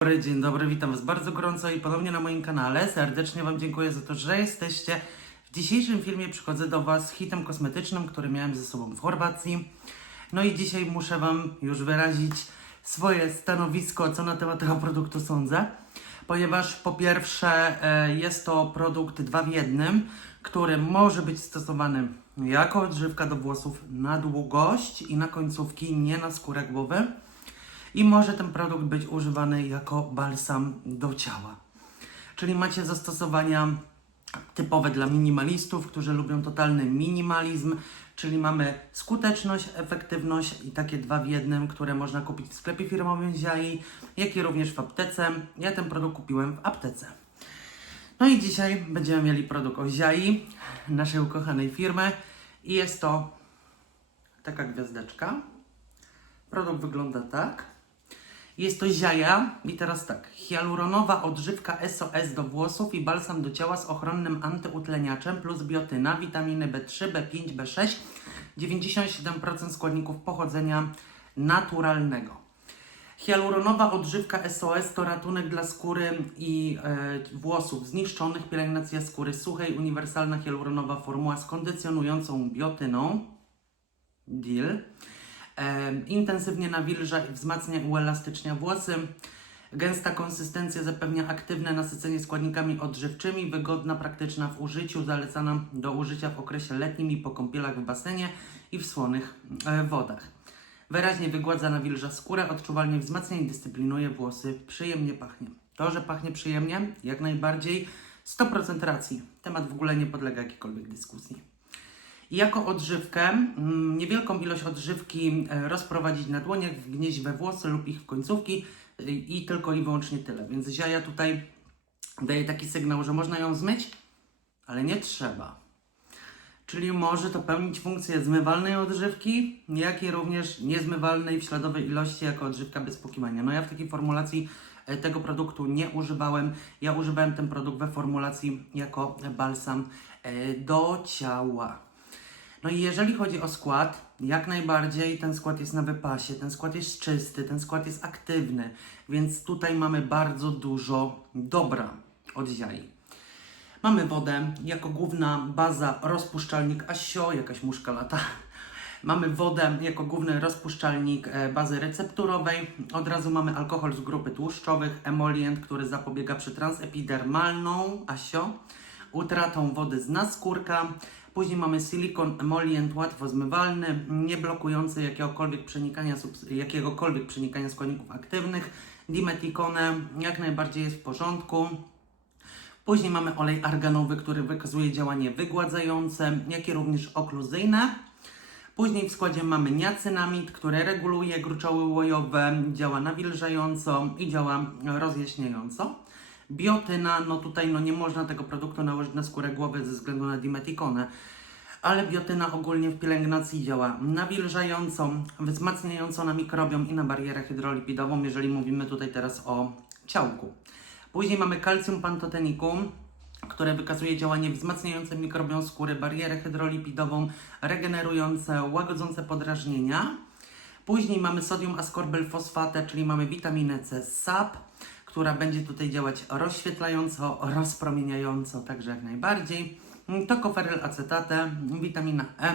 dobry, dzień dobry, witam Was bardzo gorąco i ponownie na moim kanale. Serdecznie Wam dziękuję za to, że jesteście. W dzisiejszym filmie przychodzę do Was z hitem kosmetycznym, który miałem ze sobą w Chorwacji. No i dzisiaj muszę Wam już wyrazić swoje stanowisko, co na temat tego produktu sądzę. Ponieważ po pierwsze e, jest to produkt dwa w jednym, który może być stosowany jako odżywka do włosów na długość i na końcówki, nie na skórę głowy. I może ten produkt być używany jako balsam do ciała. Czyli macie zastosowania typowe dla minimalistów, którzy lubią totalny minimalizm, czyli mamy skuteczność, efektywność i takie dwa w jednym, które można kupić w sklepie firmowym Ziai, jak i również w aptece. Ja ten produkt kupiłem w aptece. No i dzisiaj będziemy mieli produkt o Ziai, naszej ukochanej firmy i jest to taka gwiazdeczka. Produkt wygląda tak. Jest to ziaja i teraz tak. Hialuronowa odżywka SOS do włosów i balsam do ciała z ochronnym antyutleniaczem plus biotyna, witaminy B3, B5, B6, 97% składników pochodzenia naturalnego. Hialuronowa odżywka SOS to ratunek dla skóry i e, włosów zniszczonych, pielęgnacja skóry suchej, uniwersalna hialuronowa formuła z kondycjonującą biotyną. Deal. Intensywnie nawilża i wzmacnia uelastycznia włosy. Gęsta konsystencja zapewnia aktywne nasycenie składnikami odżywczymi, wygodna, praktyczna w użyciu, zalecana do użycia w okresie letnim i po kąpielach w basenie i w słonych e, wodach. Wyraźnie wygładza, nawilża skórę, odczuwalnie wzmacnia i dyscyplinuje włosy, przyjemnie pachnie. To, że pachnie przyjemnie, jak najbardziej 100% racji. Temat w ogóle nie podlega jakiejkolwiek dyskusji. Jako odżywkę, mm, niewielką ilość odżywki e, rozprowadzić na dłoniach, wgnieść we włosy lub ich w końcówki y, i tylko i wyłącznie tyle. Więc ziaja tutaj daje taki sygnał, że można ją zmyć, ale nie trzeba. Czyli może to pełnić funkcję zmywalnej odżywki, jak i również niezmywalnej w śladowej ilości jako odżywka bez pokimania. No ja w takiej formulacji e, tego produktu nie używałem. Ja używałem ten produkt we formulacji jako balsam e, do ciała. No i jeżeli chodzi o skład, jak najbardziej ten skład jest na wypasie, ten skład jest czysty, ten skład jest aktywny, więc tutaj mamy bardzo dużo dobra od ziai. Mamy wodę jako główna baza, rozpuszczalnik ASIO, jakaś muszka lata. Mamy wodę jako główny rozpuszczalnik e, bazy recepturowej. Od razu mamy alkohol z grupy tłuszczowych, emolient, który zapobiega przy transepidermalną ASIO, utratą wody z naskórka. Później mamy silikon emolient łatwo zmywalny, nie blokujący jakiegokolwiek przenikania, jakiegokolwiek przenikania składników aktywnych. Dimeticone jak najbardziej jest w porządku. Później mamy olej arganowy, który wykazuje działanie wygładzające, jak i również okluzyjne. Później w składzie mamy niacynamid, który reguluje gruczoły łojowe, działa nawilżająco i działa rozjaśniająco. Biotyna, no tutaj no nie można tego produktu nałożyć na skórę głowy ze względu na dimetikonę, ale biotyna ogólnie w pielęgnacji działa nawilżająco, wzmacniająco na mikrobiom i na barierę hydrolipidową, jeżeli mówimy tutaj teraz o ciałku. Później mamy calcium pantotenicum, które wykazuje działanie wzmacniające mikrobiom skóry, barierę hydrolipidową, regenerujące, łagodzące podrażnienia. Później mamy sodium ascorbyl fosfatę, czyli mamy witaminę C SAP, która będzie tutaj działać rozświetlająco, rozpromieniająco, także jak najbardziej. Tokoferyl acetate, witamina E,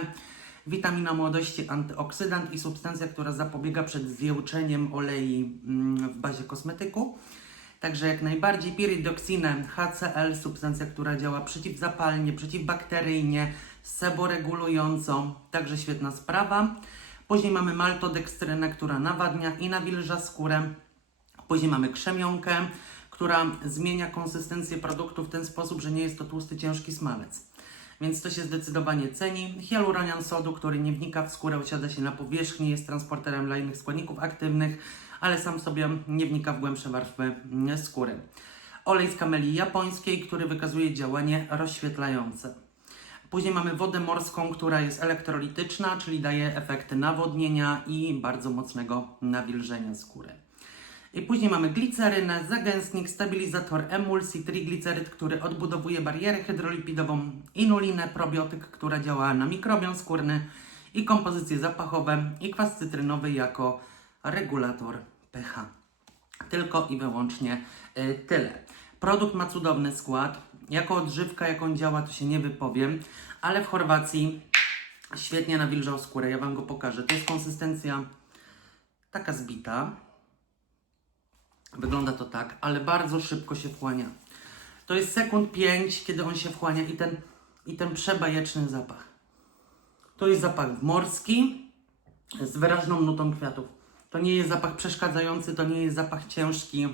witamina młodości, antyoksydant i substancja, która zapobiega przed zjełczeniem olei mm, w bazie kosmetyku. Także jak najbardziej piridoksinę, HCl, substancja, która działa przeciwzapalnie, przeciwbakteryjnie, seboregulująco, także świetna sprawa. Później mamy maltodekstrynę, która nawadnia i nawilża skórę. Później mamy krzemionkę, która zmienia konsystencję produktu w ten sposób, że nie jest to tłusty, ciężki smalec. Więc to się zdecydowanie ceni. Hialuronian sodu, który nie wnika w skórę, osiada się na powierzchni, jest transporterem dla innych składników aktywnych, ale sam sobie nie wnika w głębsze warstwy mm, skóry. Olej z kameli japońskiej, który wykazuje działanie rozświetlające. Później mamy wodę morską, która jest elektrolityczna, czyli daje efekty nawodnienia i bardzo mocnego nawilżenia skóry. I później mamy glicerynę, zagęstnik, stabilizator emulsji, trigliceryd, który odbudowuje barierę hydrolipidową, inulinę, probiotyk, która działa na mikrobiom skórny i kompozycje zapachowe i kwas cytrynowy jako regulator pH. Tylko i wyłącznie y, tyle. Produkt ma cudowny skład. Jako odżywka, jak on działa, to się nie wypowiem, ale w Chorwacji świetnie nawilżał skórę. Ja Wam go pokażę. To jest konsystencja taka zbita. Wygląda to tak, ale bardzo szybko się wchłania. To jest sekund 5, kiedy on się wchłania i ten, i ten przebajeczny zapach. To jest zapach morski z wyraźną nutą kwiatów. To nie jest zapach przeszkadzający, to nie jest zapach ciężki,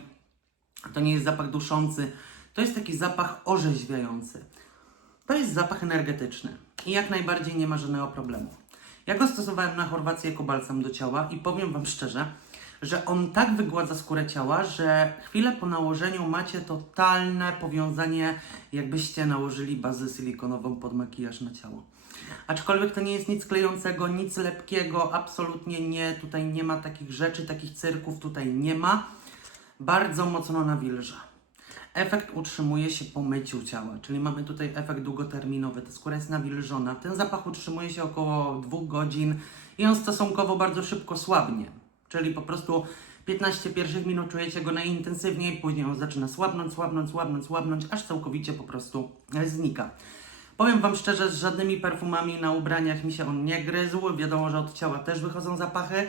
to nie jest zapach duszący. To jest taki zapach orzeźwiający. To jest zapach energetyczny i jak najbardziej nie ma żadnego problemu. Ja go stosowałem na Chorwację jako balsam do ciała i powiem Wam szczerze, że on tak wygładza skórę ciała, że chwilę po nałożeniu macie totalne powiązanie, jakbyście nałożyli bazę silikonową pod makijaż na ciało. Aczkolwiek to nie jest nic klejącego, nic lepkiego, absolutnie nie. Tutaj nie ma takich rzeczy, takich cyrków tutaj nie ma. Bardzo mocno nawilża. Efekt utrzymuje się po myciu ciała, czyli mamy tutaj efekt długoterminowy. Ta skóra jest nawilżona. Ten zapach utrzymuje się około 2 godzin i on stosunkowo bardzo szybko słabnie. Czyli po prostu 15 pierwszych minut czujecie go najintensywniej, później on zaczyna słabnąć, słabnąć, słabnąć, słabnąć, aż całkowicie po prostu znika. Powiem Wam szczerze, z żadnymi perfumami na ubraniach mi się on nie gryzł. Wiadomo, że od ciała też wychodzą zapachy.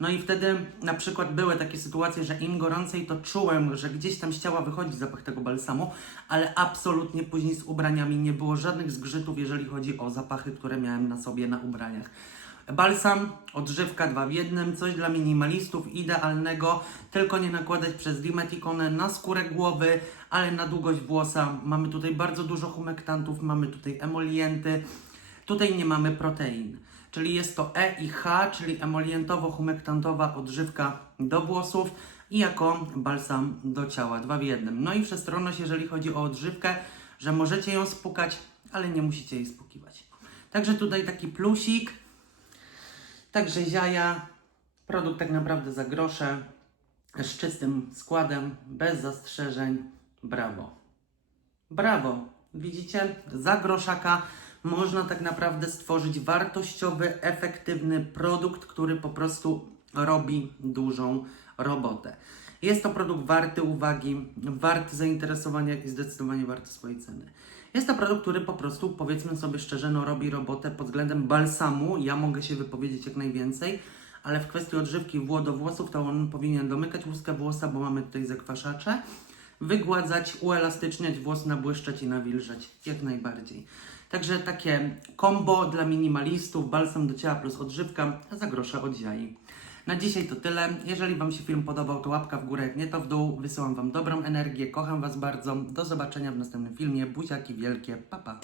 No i wtedy na przykład były takie sytuacje, że im gorącej to czułem, że gdzieś tam z ciała wychodzi zapach tego balsamu, ale absolutnie później z ubraniami nie było żadnych zgrzytów, jeżeli chodzi o zapachy, które miałem na sobie na ubraniach. Balsam, odżywka dwa w jednym, coś dla minimalistów idealnego, tylko nie nakładać przez dimetikonę na skórę głowy, ale na długość włosa. Mamy tutaj bardzo dużo humektantów, mamy tutaj emolienty, tutaj nie mamy protein. Czyli jest to E i H, czyli emolientowo-humektantowa odżywka do włosów i jako balsam do ciała, dwa w jednym. No i przestronność, jeżeli chodzi o odżywkę, że możecie ją spukać, ale nie musicie jej spukiwać. Także tutaj taki plusik. Także ziaja, produkt tak naprawdę za grosze, z czystym składem, bez zastrzeżeń. Brawo. Brawo. Widzicie? Za groszaka można tak naprawdę stworzyć wartościowy, efektywny produkt, który po prostu robi dużą robotę. Jest to produkt warty uwagi, warty zainteresowania i zdecydowanie warty swojej ceny. Jest to produkt, który po prostu, powiedzmy sobie szczerze, no, robi robotę pod względem balsamu. Ja mogę się wypowiedzieć jak najwięcej, ale w kwestii odżywki wło do włosów, to on powinien domykać łuskę włosa, bo mamy tutaj zakwaszacze, wygładzać, uelastyczniać włos, nabłyszczać i nawilżać jak najbardziej. Także takie combo dla minimalistów, balsam do ciała plus odżywka za grosze od ziai. Na dzisiaj to tyle. Jeżeli Wam się film podobał, to łapka w górę, jak nie to w dół. Wysyłam Wam dobrą energię, kocham Was bardzo. Do zobaczenia w następnym filmie. Buziaki wielkie, pa pa.